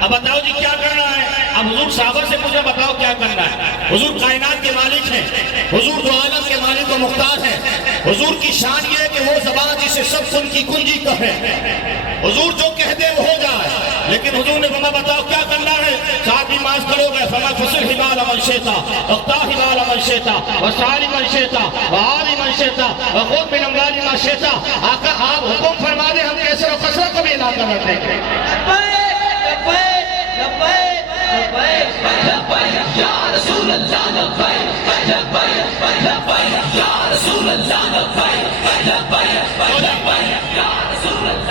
اب بتاؤ جی کیا کرنا ہے؟ اب حضور صحابہ سے پوچھا بتاؤ کیا کرنا ہے؟ حضور کائنات کے مالک ہیں، حضور دو عالم کے مالک و مختار ہیں۔ حضور کی شان یہ ہے کہ وہ زبان جسے سب سن کی کنجی کہے، حضور جو کہہ دے وہ ہو جائے۔ لیکن حضور نے فرمایا بتاؤ کیا کرنا ہے؟ ساتھ نماز کرو گے، فرمایا فصل حبال من شئتا واقطع حبال من شئتا وسال من شئتا وآل من شئتا وخذ من اموال من شئتا۔ آقا آپ حکم فرما دیں، ہم کیسر و خسرہ کو بھی ادا کر رہتے ہیں۔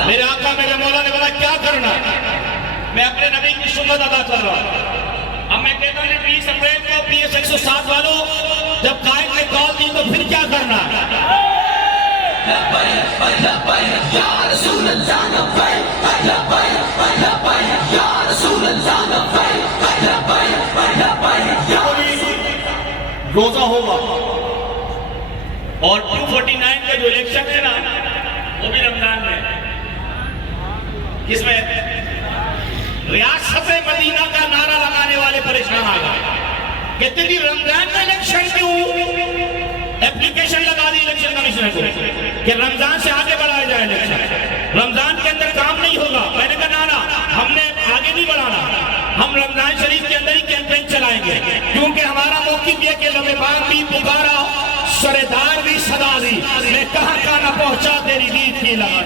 میرے آقا میرے مولا نے بولا کیا کرنا ہے؟ میں اپنے نبی کی سنت ادا کر رہا ہوں۔ اب میں کہتا ہوں 20 اپریل کو پی ایس 107 والوں جب قائد نے کال دی تو پھر کیا کرنا ہے؟ روزہ ہوگا اور 249 کا جو الیکشن ہے نا وہ بھی رمضان میں، کس میں؟ ریاست مدینہ کا نعرہ لگانے والے پریشان آ گئے، کہتے جی رمضان میں الیکشن کیوں؟ اپلیکیشن لگا دی الیکشن کمیشن کو کہ رمضان سے آگے بڑھایا جائے الیکشن، رمضان کے اندر کام نہیں ہوگا۔ میں نے کہا نا ہم نے آگے نہیں بڑھانا، ہم رمضان شریف کے اندر ہی کیمپین چلائیں گے، کیونکہ ہمارا موقف یہ کہ لب پاک بھی پکارا سردار بھی صدا دی، میں کہاں نہ پہنچا تیری دید کی لگا۔